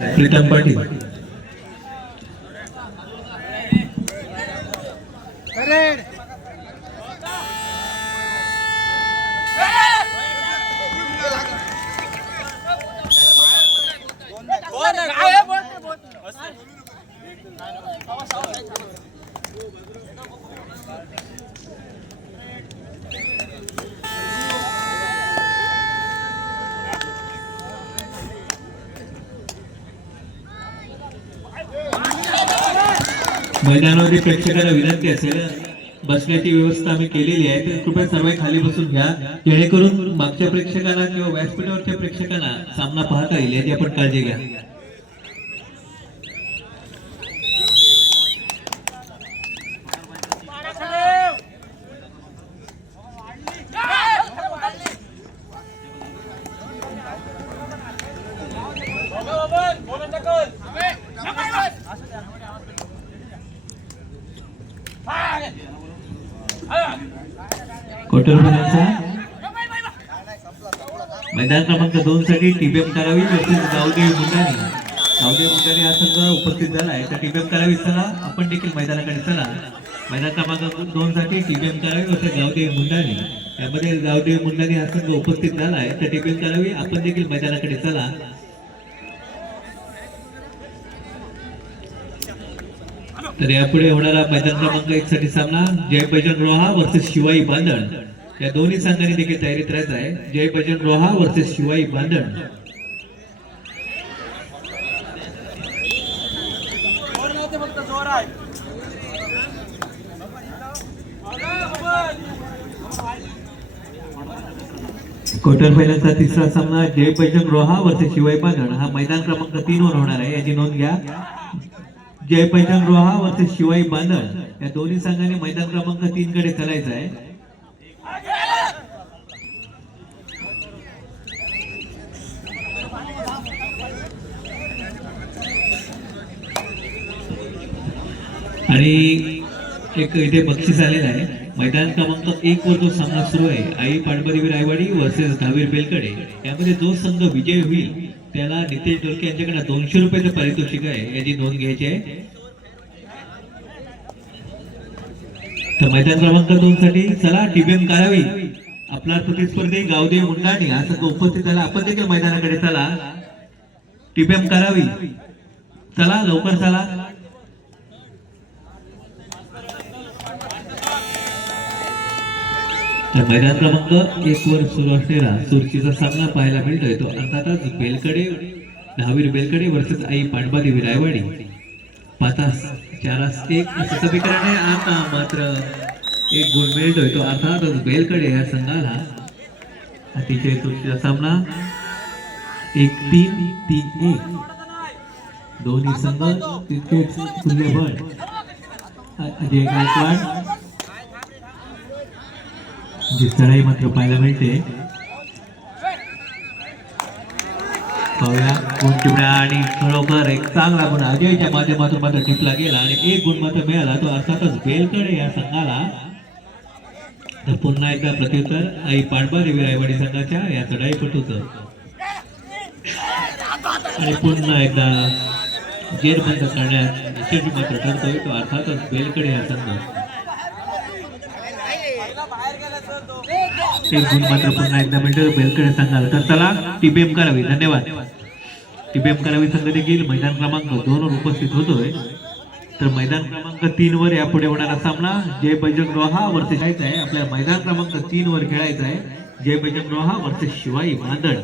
प्रीतम पाटील मैदानावरील प्रेक्षकांना विनंती असेल बसण्याची व्यवस्था आम्ही केलेली आहे तर कृपया सर्व खाली बसून घ्या जेणेकरून मागच्या प्रेक्षकांना किंवा व्यासपीठावरच्या प्रेक्षकांना सामना पाहता येईल याची आपण काळजी घ्या. कोटरपणाचा मैदान क्रमांक 2 साठी टीबीएम करावी वर्सेस गावदेव मुंडाणी. गावदेव मुंडाणी हा संघ उपस्थित झाला आहे तर टीबीएम करावी. चला आपण देखील मैदानाकडे चला. मैदान क्रमांक 2 साठी टीबीएम करावी वर्सेस गावदेव मुंडाणी. यामध्ये गावदेव मुंडाणी हा संघ उपस्थित झाला आहे तर टीबीएम करावी आपण देखील मैदानाकडे चला. तर यापुढे होणारा मैदान क्रमांक 1 साठी सामना जय बजरंग रोहा वर्सेस शिवाई बांधण. या दोन्ही संघांनी देखील तयारीत राहायचं आहे. जय बजरंग रोहा वर्सेस शिवाई बांधण. क्वार्टर फायनलचा तिसरा सामना जय बजरंग रोहा वर्सेस शिवाई बांधण हा मैदान क्रमांक 3 वर होणार आहे याची नोंद घ्या. जय बजरंग रोहा वर्सेस शिवाई बांधण या दोन्ही संघांनी मैदान क्रमांक 3 कडे चालायचं आहे. आणि एक इथे बक्षीस आलेलं आहे. मैदान क्रमांक 1 वर जो सामना सुरू आहे आई पाडबरी रायवाडी वर्सेस धावीर बेलकडे यामध्ये जो संघ विजय होईल त्याला नितेश डोलके यांच्याकडे 200 रुपयाचं पारितोषिक आहे याची नोंद घ्यायची आहे. तर मैदान क्रमांक 2 साठी चला टीबीएम करावी आपला प्रतिस्पर्धी गावदेव मुंडाणी हा संघ उपस्थित झाला. आपण देखील मैदानाकडे चला. टीबीएम करावी चला लवकर चला. तर मैदान क्रमांक 1 वर सुरू असलेला सुरचीचा सामना पाहायला मिळतोय तो अर्थातच बेलकडे दहावीर बेलकडे वर्सेस आई पांडवादेवी रायवाडी. 5-4-1 असं समीकरण आहे. आता मात्र एक गुण मिळतोय तो अर्थातच बेलकडे या संघाला. अतिशय सुरचीचा सामना 1-3-3-1 दोन्ही संघ तितकेच तुल्यबळ. अजय गायकवाड जी चढाई मात्र पाहायला मिळते. पाहूया गुण टिपण्या आणि खरोखर एक चांगला गुण अजयच्या माध्यमातून मात्र टिपला गेला आणि एक गुण मात्र मिळाला तो अर्थातच बेलकडे या संघाला. तर पुन्हा एकदा प्रत्युत्तर आई पाडबादेवी रायवाडी संघाच्या या चढाईपटूचं आणि पुन्हा एकदा जेरबंद करण्यात यशस्वी मात्र ठरतोय तो अर्थातच बेलकडे हा संघ. एक गुण मात्र पुन्हा एकदा मिळतो बेलकडे संघाला. तर चला टीबीएम करावी. धन्यवाद. टीबीएम करावी संघ देखील मैदान क्रमांक 2 वर उपस्थित होतोय. तर मैदान क्रमांक 3 वर यापुढे होणारा सामना जय बजरंग रोहा वर्सेस खेळायचा आहे. आपल्याला मैदान क्रमांक 3 वर खेळायचा आहे. जय बजरंग रोहा वर्सेस शिवाई बांधण.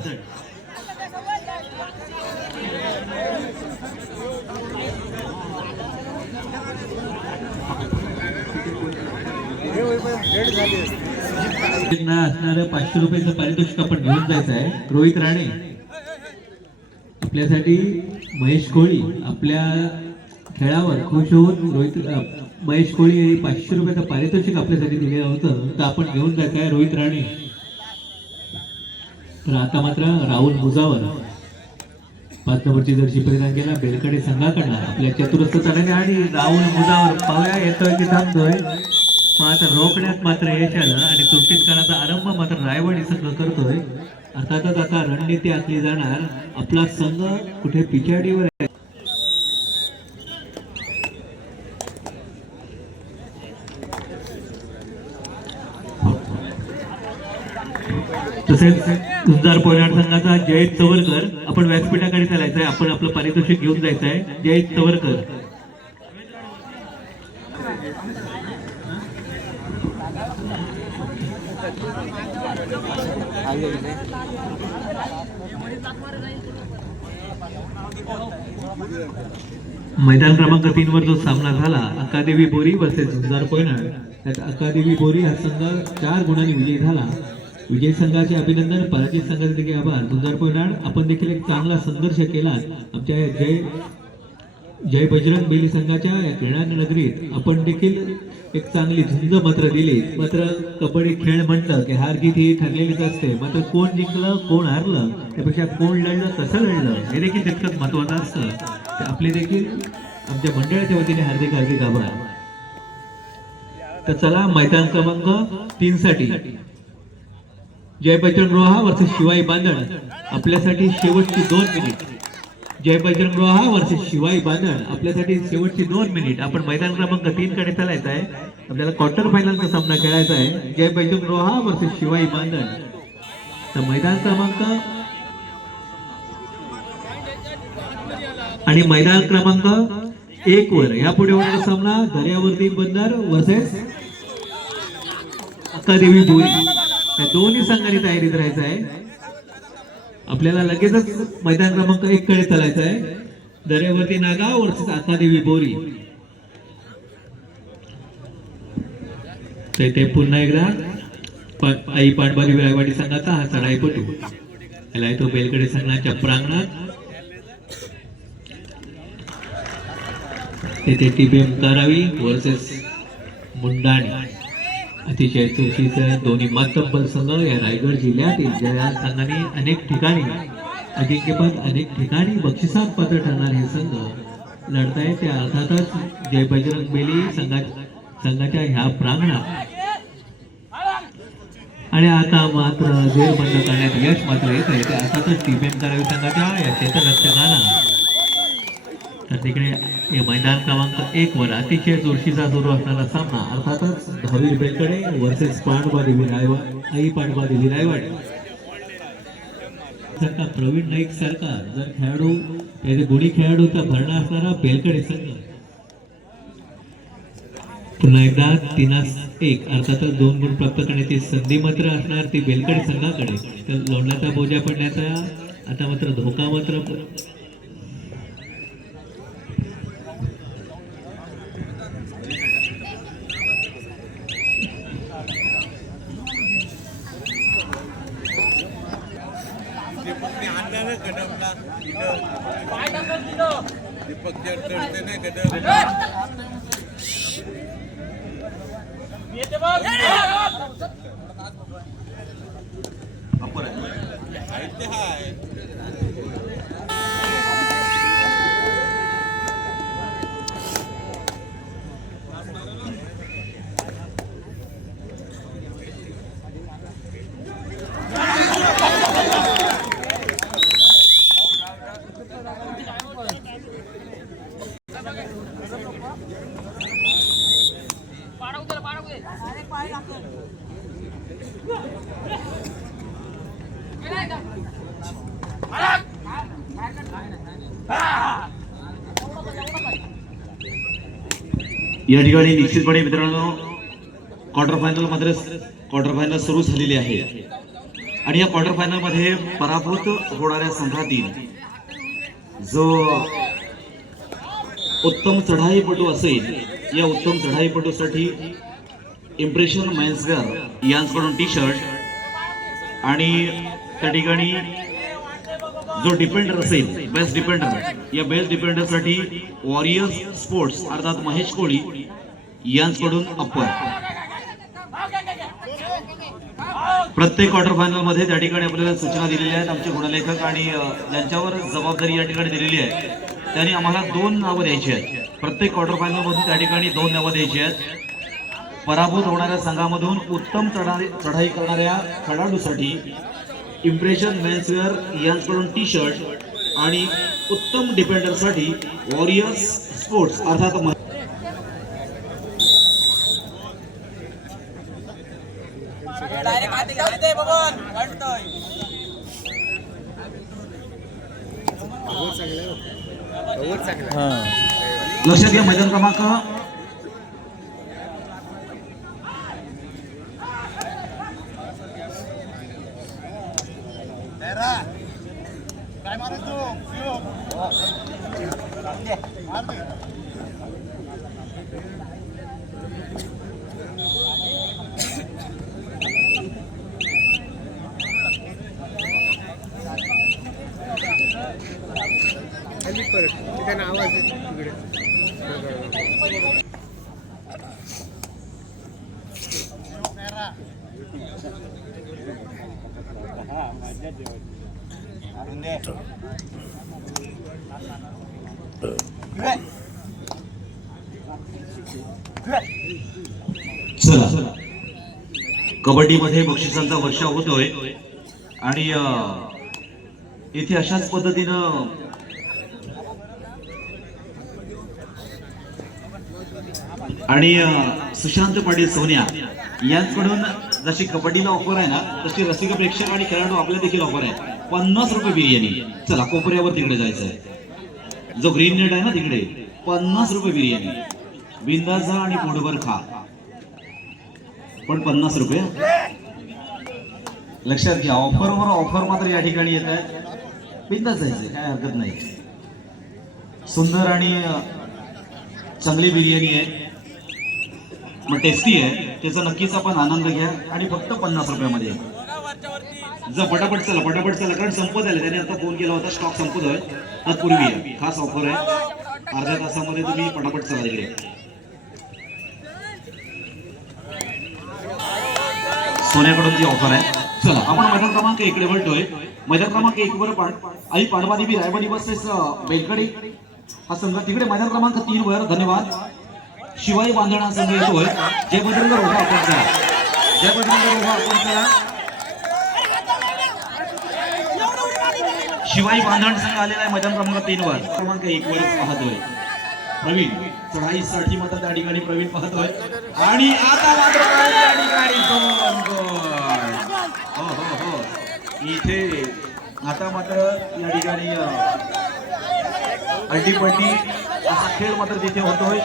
असणारं 500 रुपयाचं पारितोषिक आपण घेऊन जायचं आहे. रोहित राणे आपल्यासाठी महेश कोळी आपल्या खेळावर खुश होऊन महेश कोळी 500 रुपयाचं पारितोषिक आपल्यासाठी दिलेलं होतं तर आपण घेऊन जायचं आहे रोहित राणे. तर आता मात्र राहुल मुजावर 5 नंबरची जर्सी परिधान केला बेलकडे संघाकडनं आपल्या चतुरस्थ चालणे आणि राहुल मुजावर पाहूया येतोय की थांबतोय. मग आता रोखण्यात मात्र यश आलं आणि तुर्कीत काळाचा आरंभ मात्र रायवाडी संघ करतोय. अर्थातच आता रणनीती आखली जाणार. आपला संघ कुठे पिछाडीवर आहे. तसेच झुंजार पोयनाड संघाचा जयेश चवरकर. आपण व्यासपीठाकडे चालायचंय. आपण आपलं पारितोषिक घेऊन जायचंय. जयेश चवरकर. मैदान क्रमांक 3 वर जो सामना झाला अक्कादेवी बोरी वर्सेस झुंजार पोयनाड, त्यात अक्कादेवी बोरी हा संघ 4 गुणांनी विजयी झाला. विजय संघाचे अभिनंदन, पराजित संघाचे देखील आभार. झुंजार पोयनाड आपण देखील एक चांगला संघर्ष केला. आमच्या जय बजरंग बेली संघाच्या या क्रीडा नगरीत आपण देखील एक चांगली झुंज मात्र दिली. मात्र कबड्डी खेळ म्हटलं की हार जीत ही ठरलेलीच असते. मात्र कोण जिंकलं कोण हारलं त्यापेक्षा कोण लढलं कसं लढलं हे देखील तितकंच महत्वाचं असतं. ते आपले देखील आमच्या मंडळाच्या वतीने हार्दिक हार्दिक आभार. तर चला मैदान क्रमांक 3 साठी जय बजरंग रोहा वर्सेस शिवाई बांधण. आपल्यासाठी शेवटची 2 मिनिट. जय बजरंग रोहा वर्सेस शिवाई बांधण. आपल्यासाठी शेवटची 2 मिनिट. आपण मैदान क्रमांक 3 कडे चालायचं आहे. आपल्याला क्वार्टर फायनलचा सामना खेळायचा आहे. जय बजरंग रोहा वर्सेस शिवाई बांधण. तर मैदान क्रमांक आणि मैदान क्रमांक 1 वर यापुढे होणारा सामना दर्यावर्दी बंदर वर्सेस अक्कादेवी बोरी. या दोन्ही संघांनी तयारीत राहायचं आहे. आपल्याला लगेचच मैदान क्रमांक 1 कडे चालायचं आहे. दर्यावर्दी नागाव वर्सेस अक्कादेवी बोरी. ते पुन्हा एकदा आई पाटबारी रायवाडी संघाचा हा चढाईपटू याला तो बेलकडे संघाच्या प्रांगणात. तेथे टीबीएम करावी वर्सेस मुंडाणी. अतिशय चुरशीचं दोन्ही मातब्बर संघ या रायगड जिल्ह्यातील ज्या संघाने अनेक ठिकाणी अजिंक्यपद अनेक ठिकाणी बक्षिसात पात्र ठरणारे हे संघ लढतायत. त्या अर्थातच जय बजरंग बेली संघाच्या ह्या प्रांगणात. आणि आता मात्र वेळ बंद करण्यात यश मात्र येत आहे. ते अर्थातच टीबीएम करावी संघाच्या या क्षेत्ररक्षकाला. तर तिकडे मैदान क्रमांक 1 वर अतिशय चुरशीचा सुरू असणारा सामना अर्थातच धावीर बेलकडे वर्सेस पाटबादेवी रायवाड आई पाटबादेवी रायवाड. सरकार प्रवीण नाईक सरकार जर खेळाडू याचे गुणी खेळाडूचा भरणा असणारा बेलकडे संघ. पुन्हा एकदा 3-1 अर्थातच 2 गुण प्राप्त करण्याची संधी मात्र असणार ती बेलकडे संघाकडे. तर लोण्याचा बोजा पडण्याचा आता मात्र धोका मात्र या ठिकाणी निश्चितपणे मित्रांनो क्वार्टर फायनल सुरू झालेली आहे. आणि या क्वार्टर फायनल मध्ये पराभूत होणाऱ्या संघातील जो उत्तम चढाईपटू असेल या उत्तम चढाईपटूसाठी इम्प्रेशन मेन्सवेअर यांच्याकडून टी शर्ट आणि त्या ठिकाणी जो डिपेंडर असेल बेस्ट डिपेंडर या बेस्ट डिपेंडरसाठी वॉरियर्स स्पोर्ट्स अर्थात महेश कोळी यांच्याकडून अप्पर. प्रत्येक क्वार्टर फायनल मध्ये त्या ठिकाणी आपल्याला सूचना दिलेल्या आहेत आमचे गुणलेखक आणि ज्यांच्यावर जबाबदारी या ठिकाणी दिलेली आहे त्यांनी आम्हाला 2 नावं द्यायची आहेत. प्रत्येक क्वार्टर फायनल मध्ये त्या ठिकाणी 2 नावं द्यायची आहेत. पराभूत होणाऱ्या संघामधून उत्तम चढाई करणाऱ्या खेळाडूसाठी इम्प्रेशन मेन्सवेअर यांच्याकडून टी शर्ट आणि उत्तम डिफेंडरसाठी वॉरियर्स स्पोर्ट्स अर्थात लक्षात घ्या मैदान क्रमांक चला कबड्डीमध्ये बक्षिसांचा वर्षाव होतोय आणि इथे अशाच पद्धतीनं आणि सुशांत पाटील सोनिया यांच्याकडून जशी कबड्डीला ऑफर आहे ना तशी रसिक प्रेक्षक आणि खेळाडू आपल्या देखील ऑफर आहे 50 रुपये बिर्याणी. चला कोपऱ्यावर तिकडे जायचं आहे जो ग्रीन नेट आहे ना तिकडे 50 रुपये बिर्याणी बिंदास जा आणि पोटभर खा पण 50 रुपये. लक्षात घ्या ऑफरवर ऑफर मात्र या ठिकाणी येत आहेत. बिंदास जायचं काय हरकत नाही. सुंदर आणि चांगली बिर्याणी आहे मग टेस्टी आहे त्याचा नक्कीच आपण आनंद घ्या आणि फक्त 50 रुपयामध्ये जर पटापट चला कारण संपत आले त्याने आता फोन केला होता स्टॉक संपत आहे तत्पूर्वी आहे खास ऑफर आहे अर्ध्या तासामध्ये तुम्ही पटापट चला तिकडे. सोन्याकडून जी ऑफर आहे. चला आपण मैदान क्रमांक 1 कडे वळतोय. मैदान क्रमांक 1 वर आई पांडवादेवी रायबडी वर्सेस बेलकडी हा संघ तिकडे मैदान क्रमांक 3 वर धन्यवाद शिवाई बांधणा संघ येतोय. जय बजरंग उभा आपण करा जय बजरंग उभा आपण करा. शिवाई बांधण संघ आलेला आहे मैदान क्रमांक 3 वर क्रमांक 1 वर पाहतोय प्रवीण चढाईसाठी मात्र त्या ठिकाणी प्रवीण पाहतोय आणि आता मात्र त्या ठिकाणी हो इथे आता मात्र या ठिकाणी अड्डीपट्टी असा खेळ मात्र तिथे होतोय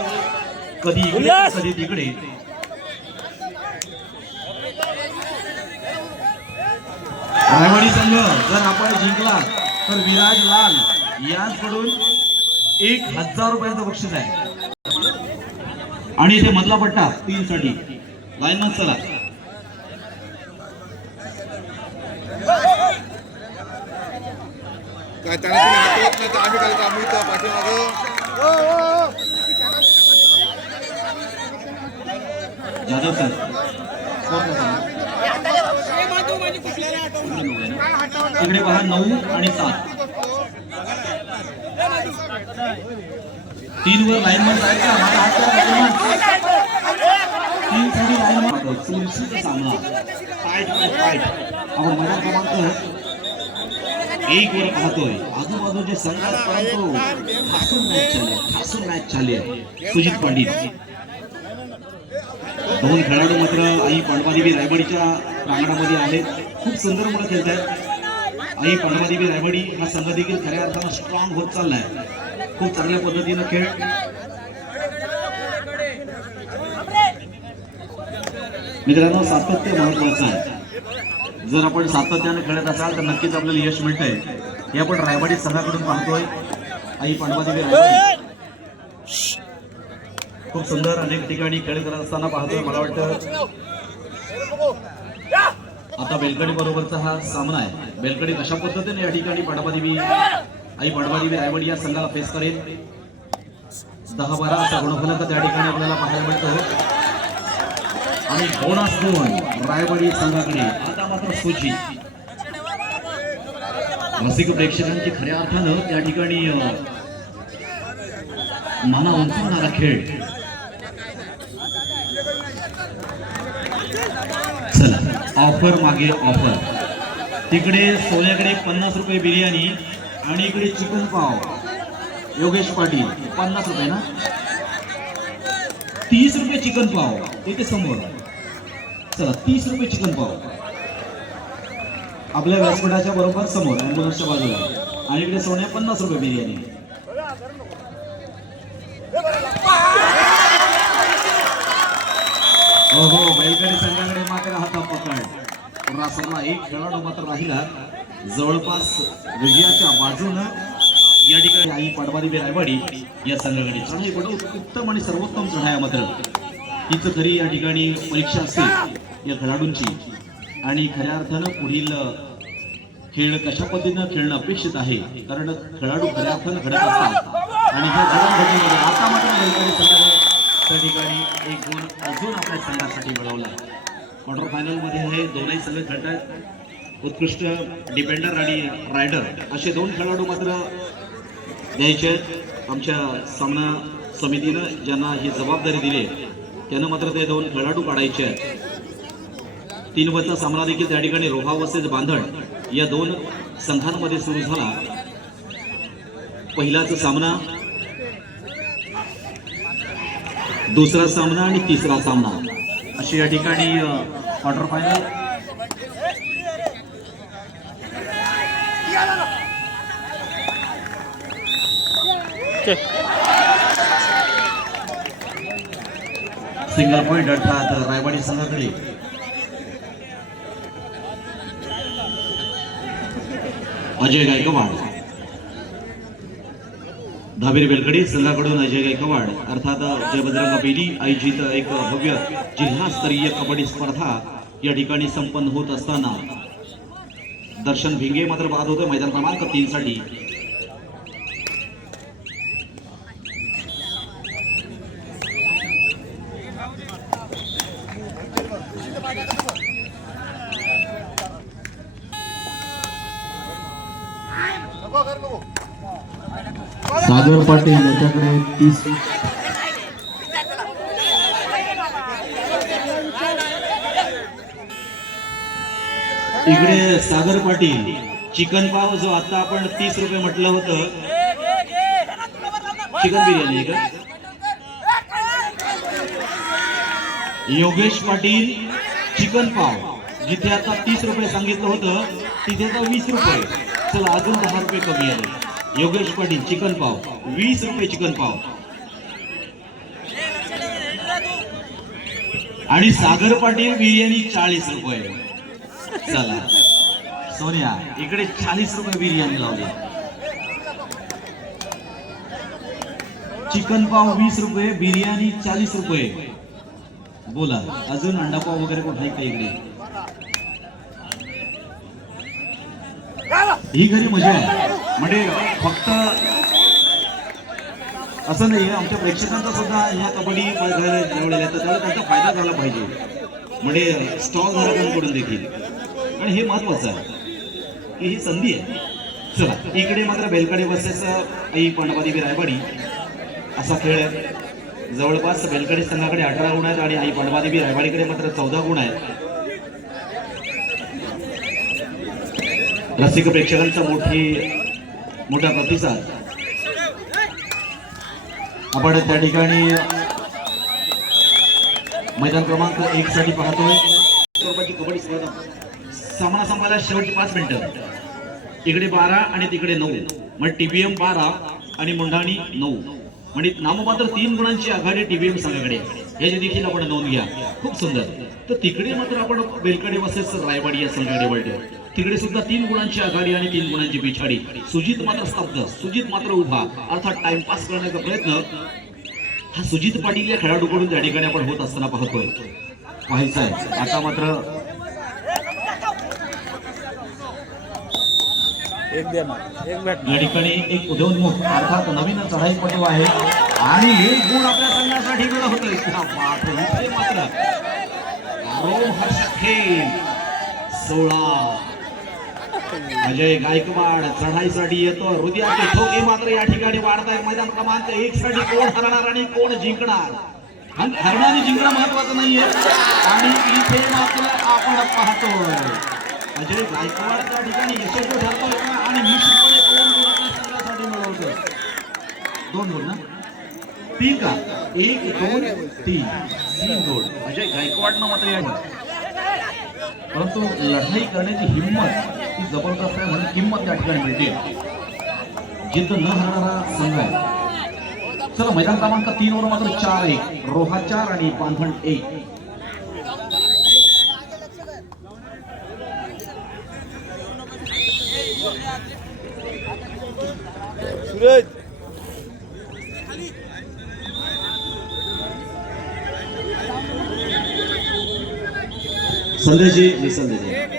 कधी इकडे कधी तिकडे. रायवाडी संघ जर आपण जिंकला तर विराज लाल यांच्याकडून 1000 रुपयांचं बक्षीस आहे आणि इथे मधला पट्टा 3 साठी लाईनमन चला. काय त्यांना हातवत नाही तर आम्ही काय आम्ही तर पाठीमागं जाधव सर इकडे पहा 9 आणि 7 3 वर लाईनमन जायचा माझा हात करा 3 साठी लाईनमन चुरशीचा सामना टाईट आपण मैदान क्रमांक 1 वर पाहतोय आजूबाजूचे संघात परंतु ठासून मॅच चालली आहे. सुजित पंडित दोन खेळाडू मात्र आई पांडवादेवी रायवाडीच्या प्रांगणामध्ये आहेत. खूप सुंदर मुलं खेळत आहेत. आई पांडवादेवी रायवाडी हा संघ देखील खऱ्या अर्थानं स्ट्रॉंग होत चाललाय. खूप चांगल्या पद्धतीनं खेळ मित्रांनो सातत्य महत्वाचं आहे. जर आपण सातत्याने खेळत असाल तर नक्कीच आपल्याला यश मिळतंय. हे आपण रायवाडी संघाकडून पाहतोय आई पांडवादेवी रायवाडी खूप सुंदर अनेक ठिकाणी खेळ करत असताना पाहतोय. मला वाटतं आता बेलकडी बरोबरचा हा सामना आहे. बेलकडी कशा पद्धतीने या ठिकाणी पांडवादेवी आई पांडवादेवी रायवाडी या संघाला फेस करेल. 10-12 असा गुणफलक त्या ठिकाणी आपल्याला पाहायला मिळतो आणि बोनस 2 रायवाडी संघाकडे. आता मात्र सुजी रसिक प्रेक्षकांची खऱ्या अर्थानं त्या ठिकाणी माना उंचावणारा खेळ ऑफर मागे ऑफर. तिकडे सोन्याकडे 50 रुपये बिर्याणी आणि इकडे चिकन पाव. योगेश पाटील 50 रुपये ना, 30 रुपये चिकन पाव इथे समोर. चला 30 रुपये चिकन पाव आपल्या व्यासपीठाच्या बरोबर समोर ॲम्ब्युलन्सच्या बाजूला. आणि इकडे सोन्या 50 रुपये बिर्याणी. हो बैलगाडी संघाकडे मात्र हाता पकड. रासरला एक खेळाडू मात्र राहिला जवळपास विजयाच्या बाजूनं. या ठिकाणी आई पडवारी रायवाडी या संघाकडे चढाई पडू उत्तम आणि सर्वोत्तम चढाया मात्र हीच खरी या ठिकाणी परीक्षा असेल या खेळाडूंची. आणि खऱ्या अर्थानं पुढील खेळ कशा पद्धतीनं खेळणं अपेक्षित आहे, कारण खेळाडू खऱ्या अर्थानं घडत असतात. आणि ह्या जडणघडणीमध्ये आता मात्र बैलगाडी संघाने त्या ठिकाणी एक गुण अजून आपल्या संघासाठी मिळवला. क्वार्टर फायनलमध्ये हे दोनही संघ खेळतात. उत्कृष्ट डिफेंडर आणि रायडर असे दोन खेळाडू मात्र द्यायचे आहेत. आमच्या सामना समितीनं ज्यांना ही जबाबदारी दिली त्यांना मात्र ते दोन खेळाडू काढायचे आहेत. 3 वरचा सामना देखील त्या ठिकाणी रोहा वर्सेस बांधण या दोन संघांमध्ये सुरू झाला. पहिलाच सामना, दुसरा सामना आणि तिसरा सामना अशी या ठिकाणी क्वार्टर फायनल. सिंगल पॉइंट अर्थात रायवाडी संघाकडे. अजय गायकवाड धाबीर बेलकडे संघाकडून अजय गायकवाड अर्थात जय बजरंग बेली आयोजित एक भव्य जिल्हास्तरीय कबड्डी स्पर्धा या ठिकाणी संपन्न होत असताना दर्शन भिंगे मात्र बाद होते मैदान क्रमांक 3 साठी. सागर पाटील याच्याकडे 30. इकडे सागर पाटील चिकन पाव जो आता आपण 30 रुपये म्हटलं होतं, चिकन बिर्याणी आहे का? योगेश पाटील चिकन पाव जिथे आता 30 रुपये सांगितलं होतं तिथे आता 20 रुपये. चला अजून 10 रुपये कमी आले. योगेश पाटील चिकन पाव 20 रुपये चिकन पाव. आणि सागर पाटील बिर्याणी 40 रुपये. चला सोनिया इकडे 40 रुपये बिर्याणी लावली. चिकन पाव 20 रुपये, बिर्याणी 40 रुपये. बोला अजून अंडापाव वगैरे कुठे आहे का इकडे? ही खरी मजा आहे. म्हणजे फक्त असं नाही, आमच्या प्रेक्षकांचा सुद्धा ह्या कबड्डी बघायला लावलेल्या तर त्याला त्यांचा फायदा झाला पाहिजे. म्हणजे स्टॉल धारकांकडून देखील. आणि हे महत्वाचं आहे की ही संधी आहे. चला इकडे मात्र बेलकडे वर्सेस आई पांडवादेवी रायवाडी असा खेळ आहे. जवळपास बेलकडे संघाकडे 18 गुण आहेत आणि आई पांडवादेवी रायवाडीकडे मात्र 14 गुण आहेत. रसिक प्रेक्षकांचा मोठा प्रतिसाद आपण त्या ठिकाणी मैदान क्रमांक 1 साठी पाहतोय. कबड्डी स्पर्धा सामना संपायला शेवटची 5 मिनिटं. इकडे 12 आणि तिकडे 9 म्हणजे टीबीएम 12 आणि मुंढाणी 9 म्हणजे नाममात्र 3 गुणांची आघाडी टीबीएम संघाकडे. हे देखील आपण नोंद घ्या. खूप सुंदर. तर तिकडे मात्र आपण बेलकडे वर्सेस रायवाडी या संघाकडे वळतो. तिकडे सुद्धा 3 गुणांची आघाडी आणि 3 गुणांची पिछाडी. सुजित मात्र स्तब्ध, सुजित मात्र उभा अर्थात टाइमपास करण्याचा प्रयत्न हा सुजित पाटील या खेळाडूकडून त्या ठिकाणी आपण होत असताना पाहतोय. पाहायचं आहे आता मात्र या ठिकाणी एक उदयोन्मुख अर्थात नवीन चढाईपटू आहे आणि एक गुण आपल्या संघासाठी मिळत होतोय. मात्र रोमहर्ष खेळ 16 अजय गायकवाड चढाईसाठी येतो. हृदयाचे ठोके मात्र या ठिकाणी वाढत आहेत. मैदान क्रमांक 1 साठी कोण हरणार आणि कोण जिंकणार हरणं आणि जिंकणं महत्वाचं नाहीये आणि इथे मात्र आपण पाहतोय अजय गायकवाड त्या ठिकाणी यशस्वी ठरतोय का आणि निश्चितपणे 2 गुण आपल्या संघासाठी मिळवतोय. 2 गुण ना 3 का 1 2 3 गोल अजय गायकवाडनं मात्र या परंतु लढाई करण्याची हिंमत ही जबरदस्त आहे म्हणजे किंमत त्या ठिकाणी मिळते. जिद्द न हरणारा संघ आहे. चला मैदान क्रमांक 3 वर मात्र 4-1 रोहा 4 आणि पांथण 1. संदेशजी.